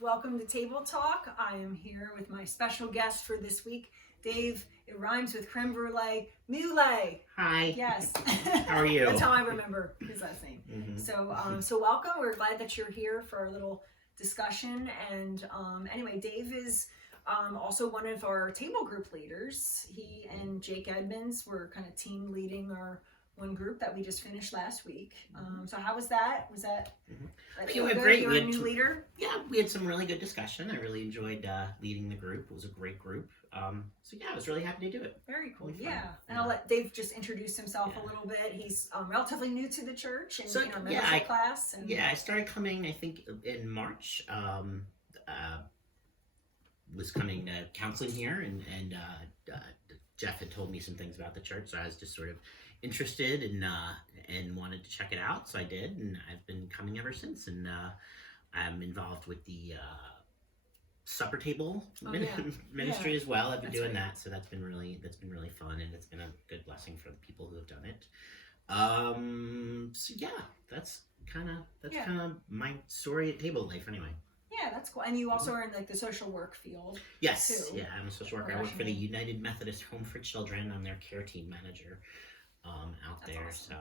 Welcome to Table Talk. I am here with my special guest for this week, Dave. It rhymes with creme brulee, Muley. Hi. Yes. How are you? That's how I remember his last name. Mm-hmm. So welcome. We're glad that you're here for our little discussion. And anyway, Dave is also one of our table group leaders. He and Jake Edmonds were kind of team leading our one group that we just finished last week. So how was that? Was that It went great. You're a new leader? Yeah, we had some really good discussion. I really enjoyed leading the group. It was a great group. So yeah, I was really happy to do it. Very cool. Really Yeah. fun. And I'll let Dave just introduce himself a little bit. He's relatively new to the church and in our membership class. And I started coming, I think, in March. Was coming to counseling here, and Jeff had told me some things about the church, so I was just sort of interested and wanted to check it out. So I did, and I've been coming ever since. And I'm involved with the supper table ministry as well. I've been doing that, so that's been really fun, and it's been a good blessing for the people who have done it. So yeah, that's kind of my story at Table Life anyway. Yeah, that's cool. And you also are in like the social work field. Yes, too. yeah, I'm a social worker. I work for the United Methodist Home for Children. I'm their care team manager out there. Awesome. So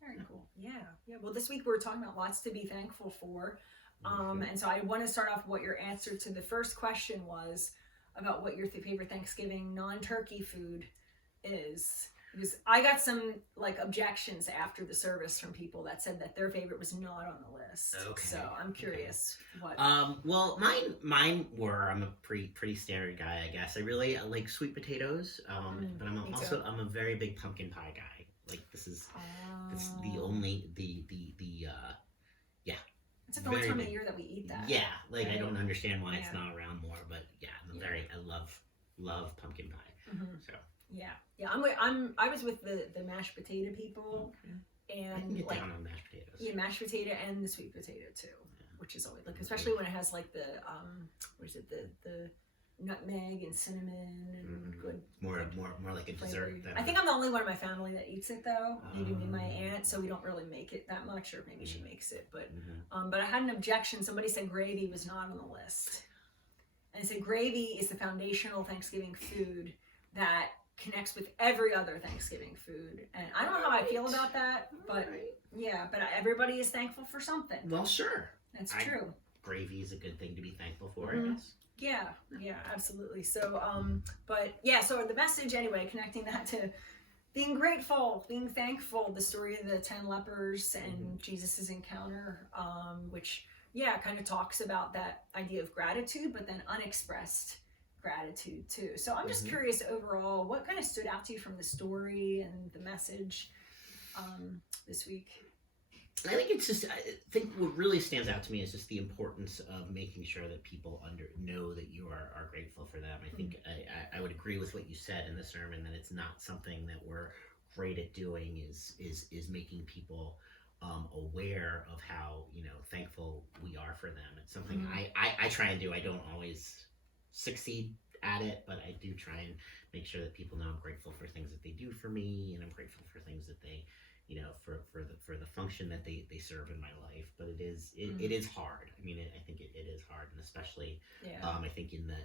very cool. Yeah. Well, this week we're talking about lots to be thankful for. And so I want to start off what your answer to the first question was about what your favorite Thanksgiving non-turkey food is. Because I got some like objections after the service from people that said that their favorite was not on the list. Okay. So I'm curious what. Well, mine were. I'm a pretty standard guy, I guess. I really like sweet potatoes, but I'm a very big pumpkin pie guy. Like this is the only yeah. It's like the only time of year that we eat that. Yeah, like right? I don't understand why it's not around more, but yeah, I love pumpkin pie. Mm-hmm. So. Yeah. I was with the mashed potato people, and I can get down on mashed potatoes. Yeah, mashed potato and the sweet potato too, which is always like, especially when it has like the the nutmeg and cinnamon and good. More like a dessert. I think I'm the only one in my family that eats it though. Maybe me and my aunt, so we don't really make it that much, or maybe she makes it. But but I had an objection. Somebody said gravy was not on the list, and I said gravy is the foundational Thanksgiving food that connects with every other Thanksgiving food, and I don't know how I feel about that, but but everybody is thankful for something. Well, sure, that's true. Gravy is a good thing to be thankful for, I guess. Yeah, absolutely. So, so the message anyway, connecting that to being grateful, being thankful, the story of the 10 lepers and Jesus's encounter, which kind of talks about that idea of gratitude, but then unexpressed gratitude too. So I'm just curious overall, what kind of stood out to you from the story and the message this week? I think what really stands out to me is just the importance of making sure that people know that you are grateful for them. I think I would agree with what you said in the sermon, that it's not something that we're great at doing is making people aware of how thankful we are for them. It's something I try and do. I don't always succeed at it, but I do try and make sure that people know I'm grateful for things that they do for me, and I'm grateful for things that they for the function that they serve in my life. But it is hard. I mean, I think it is hard, and especially I think in the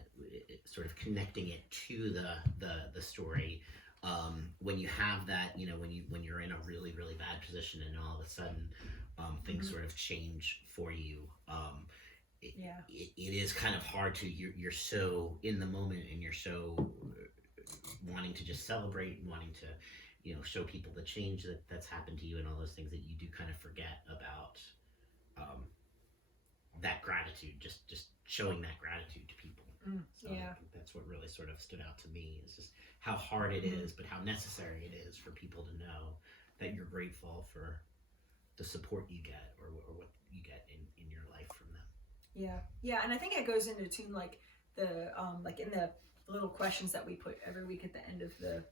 sort of connecting it to the story, when you have that, when you're in a really really bad position and all of a sudden things sort of change for you. It is kind of hard to, you're so in the moment, and you're so wanting to just celebrate, and wanting to show people the change that's happened to you and all those things, that you do kind of forget about that gratitude, just showing that gratitude to people. So I think that's what really sort of stood out to me, is just how hard it is, but how necessary it is for people to know that you're grateful for the support you get, or what you get in your life from them. Yeah, and I think it goes into tune like the like in the little questions that we put every week at the end of the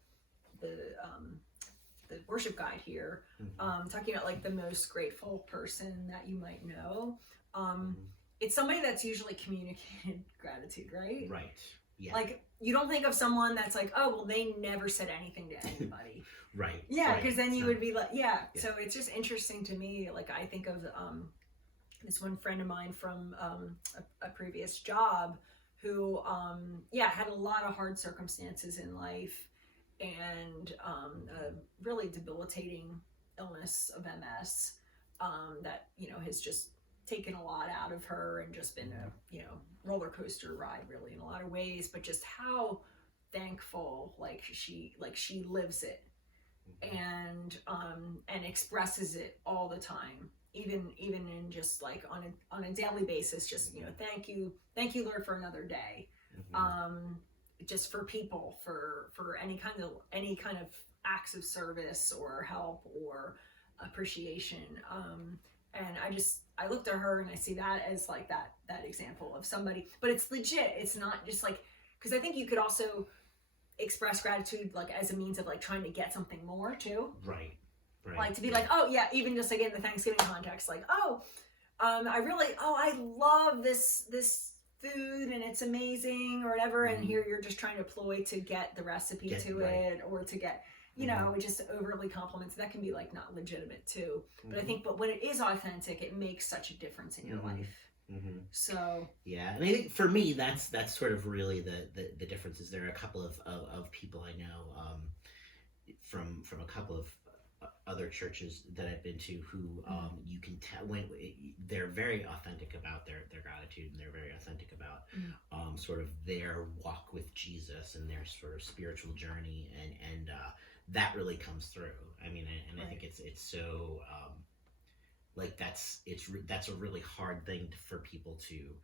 worship guide here, talking about like the most grateful person that you might know. It's somebody that's usually communicated gratitude, right? Right. Yeah. Like you don't think of someone that's like, oh well, they never said anything to anybody. Right. Yeah, because then you would be like, so it's just interesting to me. Like I think of this one friend of mine from a previous job who had a lot of hard circumstances in life, and a really debilitating illness of MS that has just taken a lot out of her, and just been a roller coaster ride really in a lot of ways. But just how thankful, like she lives it, and expresses it all the time, even in just like on a daily basis, just thank you Lord for another day. Just for people, for any kind of acts of service or help or appreciation. And I looked at her and I see that as like that example of somebody, but it's legit. It's not just like, because I think you could also express gratitude like as a means of like trying to get something more too. Right. Like to be like, oh yeah, even just like in the Thanksgiving context, like, I love this food and it's amazing or whatever, and here you're just trying to ploy to get the recipe it, or to get just overly compliments. That can be like not legitimate too. But I think, but when it is authentic, it makes such a difference in your life. So yeah, and I think for me that's sort of really the differences. There are a couple of people I know from a couple of other churches that I've been to who you can tell when they're very authentic about their gratitude, and they're very authentic about sort of their walk with Jesus and their sort of spiritual journey, and that really comes through. I mean, and I think it's so like that's a really hard thing for people to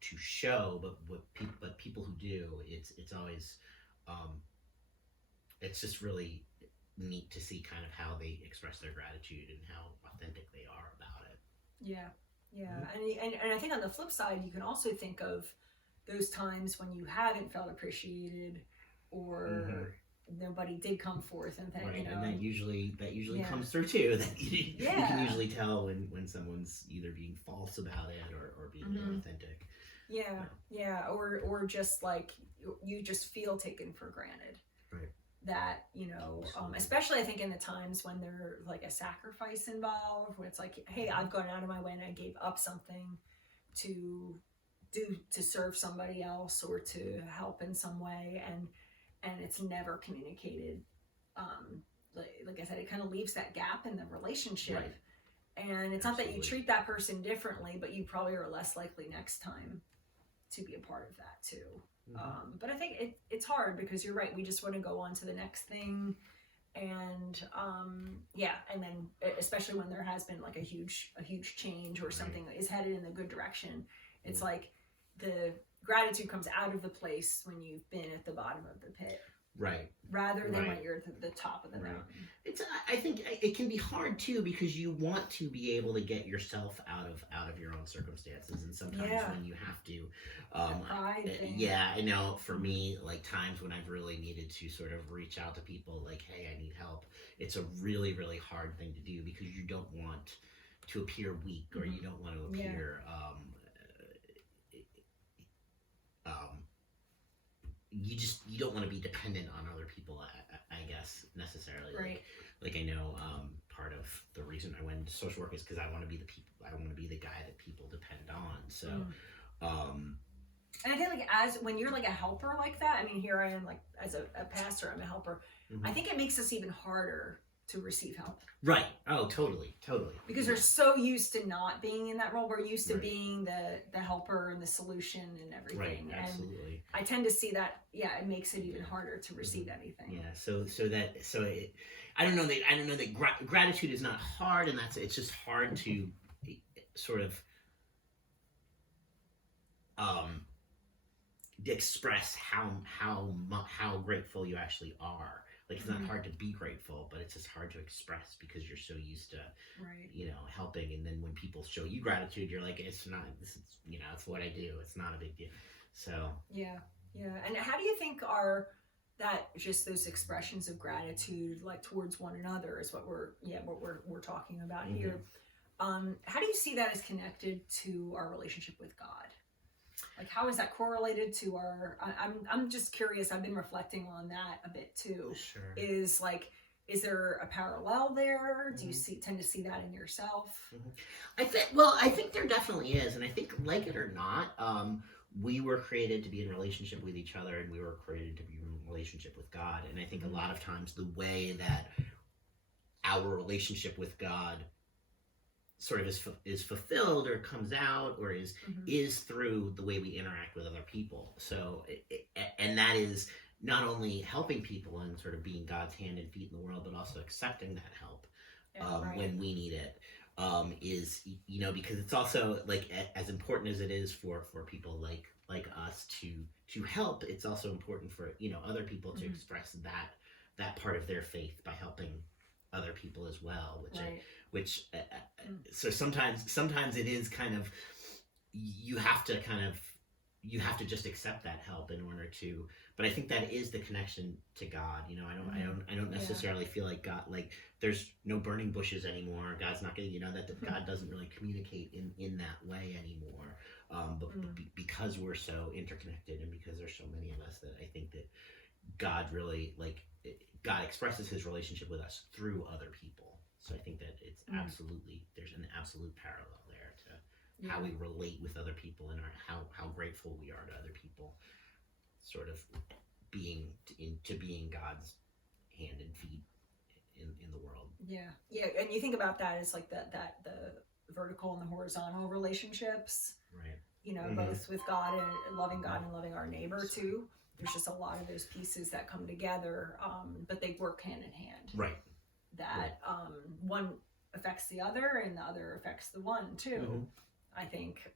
show, but people who do, it's always it's just really neat to see kind of how they express their gratitude and how authentic they are about it. And I think on the flip side, you can also think of those times when you haven't felt appreciated, or nobody did come forth, and then and that usually comes through too. That you can usually tell when someone's either being false about it or being authentic. Or just like you just feel taken for granted. Right. That especially I think in the times when there's like a sacrifice involved, where it's like, hey, I've gone out of my way and I gave up something to serve somebody else or to help in some way, and it's never communicated. Like I said, it kind of leaves that gap in the relationship. Right. And it's not that you treat that person differently, but you probably are less likely next time to be a part of that too. But I think it's hard, because you're right, we just want to go on to the next thing, and and then especially when there has been like a huge change, or something that is headed in the good direction, it's like the gratitude comes out of the place when you've been at the bottom of the pit, rather than when you're at the top of the mountain. I think it can be hard too, because you want to be able to get yourself out of your own circumstances, and sometimes when you have to I know for me, like times when I've really needed to sort of reach out to people like, hey, I need help, it's a really, really hard thing to do, because you don't want to appear weak, or you don't want to appear you don't want to be dependent on other people, I guess, necessarily. Right. Like I know part of the reason I went into social work is because I want to be the guy that people depend on. So and I think like when you're like a helper like that, I mean, here I am, like as a pastor, I'm a helper. I think it makes us even harder to receive help. Right. Oh, totally. Because we're so used to not being in that role. We're used to being the helper and the solution and everything. Right. Absolutely. And I tend to see that. Yeah, it makes it even harder to receive anything. Yeah. So I don't know that gratitude is not hard, and it's just hard to sort of express how grateful you actually are. Like it's not hard to be grateful, but it's just hard to express because you're so used to, helping. And then when people show you gratitude, you're like, it's not, this is, it's what I do. It's not a big deal. So. Yeah. And how do you think that just those expressions of gratitude, like towards one another, is what we're talking about here. How do you see that as connected to our relationship with God? Like, how is that correlated to our? I'm just curious. I've been reflecting on that a bit too. Sure. Is is there a parallel there? Do you Mhm. tend to see that in yourself? I think there definitely is, and I think, like it or not, we were created to be in relationship with each other, and we were created to be in relationship with God. And I think a Mhm. lot of times the way that our relationship with God sort of is fulfilled or comes out or Mhm. is through the way we interact with other people. So, and that is not only helping people and sort of being God's hand and feet in the world, but also accepting that help Yeah, right. when we need it. Is, because it's also like, as important as it is for people like us to help, it's also important for other people to Mhm. express that part of their faith by helping other people as well, Right. which Mm. so sometimes it is kind of, you have to kind of you have to just accept that help in order to, but I think that is the connection to God. Mhm. I don't Yeah. necessarily feel like God, like, there's no burning bushes anymore. God's not gonna, that God doesn't really communicate in that way anymore. But Mm. because we're so interconnected, and because there's so many of us, that I think that God really, like, God expresses his relationship with us through other people. So I think that Mm. there's an absolute parallel there to how Yeah. we relate with other people, and how grateful we are to other people, sort of being God's hand and feet in the world. Yeah. Yeah. And you think about that as like the vertical and the horizontal relationships, Right. Mm-hmm. both with God and loving God and loving our neighbor too. There's just a lot of those pieces that come together, but they work hand in hand. Right. That one affects the other and the other affects the one too. Mm-hmm. I think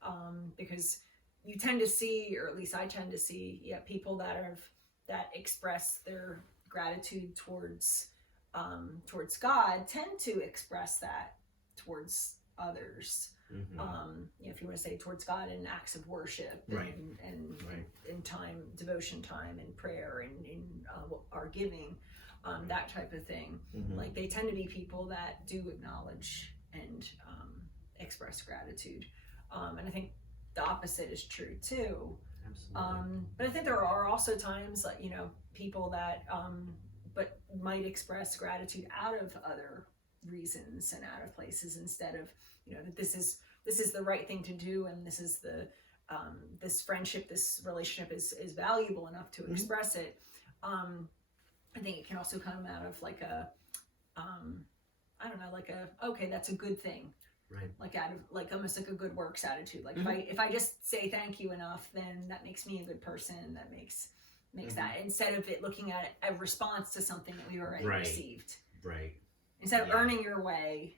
because you tend to see, or at least I tend to see, people that express their gratitude towards God tend to express that towards others. Mm-hmm. If you want to say towards God in acts of worship, Right. and Right. in time, devotion time, and prayer, and in our giving, that type of thing. Mm-hmm. Like, they tend to be people that do acknowledge and express gratitude, and I think the opposite is true too. Absolutely. But I think there are also times, like, people that but might express gratitude out of other reasons and out of places, instead of, that this is the right thing to do, and this is this friendship, this relationship is valuable enough to express it. I think it can also come out of like a I don't know, like okay, that's a good thing. Right. Like, out of, like, almost like a good works attitude. Like, Mm-hmm. if I just say thank you enough, then that makes me a good person. That makes Mm-hmm. that, instead of it looking at a response to something that we already Right. received. Right. Instead of Yeah. earning your way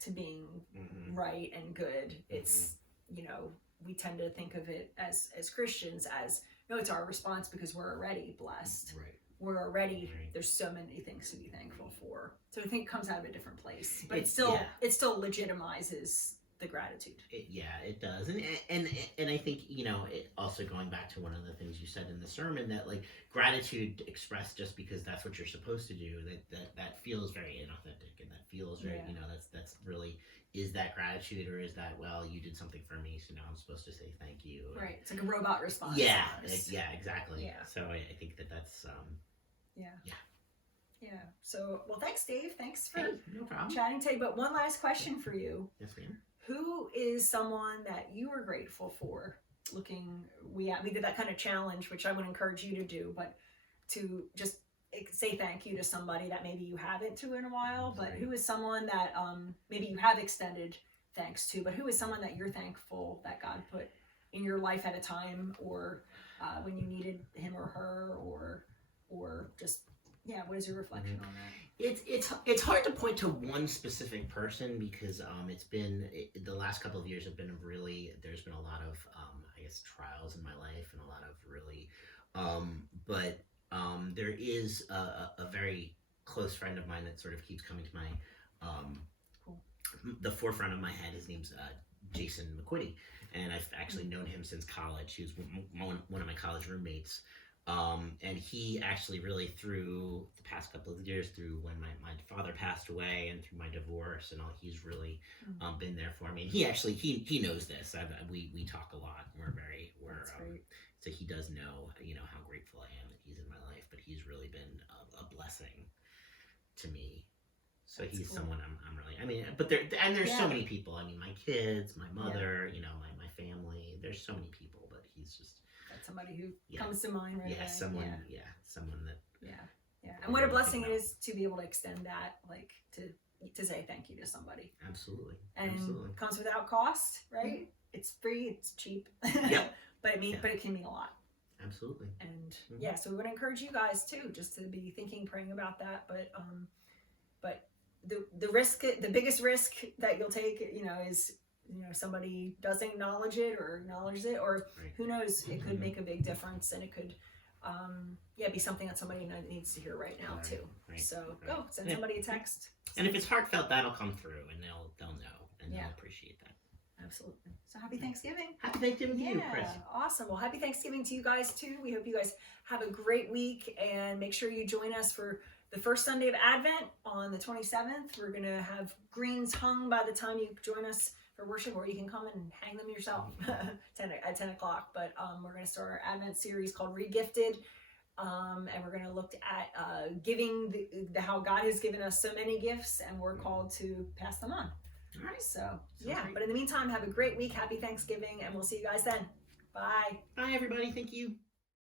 to being Mm-hmm. right and good, it's, we tend to think of it as Christians as, no, it's our response because we're already blessed. Right. We're already, Right. there's so many things to be thankful for. So I think it comes out of a different place, but It's- it still legitimizes the gratitude. It does, and I think, it also, going back to one of the things you said in the sermon, that, like, gratitude expressed just because that's what you're supposed to do, that feels very inauthentic, and that feels very, Yeah. that's really, is that gratitude, or is that, well, you did something for me, so now I'm supposed to say thank you? Right. It's like a robot response. Yeah, almost. yeah, exactly. Yeah. So I think that's Yeah. Yeah. Yeah. So, well, thanks, Dave. Thanks for no problem. chatting today. But one last question for you. Yes, ma'am. Who is someone that you are grateful for? We did that kind of challenge, which I would encourage you to do, but to just say thank you to somebody that maybe you haven't to in a while. But who is someone that maybe you have extended thanks to, but who is someone that you're thankful that God put in your life at a time, or when you needed him or her, or just, what is your reflection on that? It's hard to point to one specific person, because the last couple of years have been there's been a lot of I guess trials in my life, and a lot of really but there is a very close friend of mine that sort of keeps coming to my Cool. the forefront of my head. His name's Jason McQuitty, and I've actually known him since college. He was one of my college roommates. And he actually, really, through the past couple of years, through when my father passed away, and through my divorce and all, he's really been there for me. And he actually, he knows this. We talk a lot. So he does know how grateful I am that he's in my life. But he's really been a blessing to me. So That's he's cool. someone I'm really. I mean, but there's Yeah. so many people. I mean, my kids, my mother, my family. There's so many people, but he's just That's somebody who Yeah. comes to mind right away. someone Yeah. someone that Yeah. And what a really blessing think it about. is to be able to extend that, like to say thank you to somebody. absolutely, And absolutely. comes without cost, right? It's free, it's cheap. Yep. but Yeah. but it can mean a lot. Absolutely. And Mhm. yeah, so we would encourage you guys too, just to be thinking, praying about that. But the risk, the biggest risk that you'll take, is somebody doesn't acknowledge it or acknowledges it, or Right. who knows, it could Mhm. make a big difference, and it could be something that somebody needs to hear right now Right, too. right, So right. go send Yeah. somebody a text. And if it's heartfelt, that'll come through, and they'll know, and Yeah. they'll appreciate that. Absolutely. So happy Thanksgiving. Happy Thanksgiving to you, Chris. Awesome. Well, happy Thanksgiving to you guys too. We hope you guys have a great week, and make sure you join us for the first Sunday of Advent on the 27th. We're going to have greens hung by the time you join us for worship, or you can come and hang them yourself at 10 o'clock. But we're going to start our Advent series called Regifted. And we're going to look at giving, how God has given us so many gifts, and we're called to pass them on. All right. So, Sounds great. but in the meantime, have a great week. Happy Thanksgiving, and we'll see you guys then. Bye. Bye, everybody. Thank you.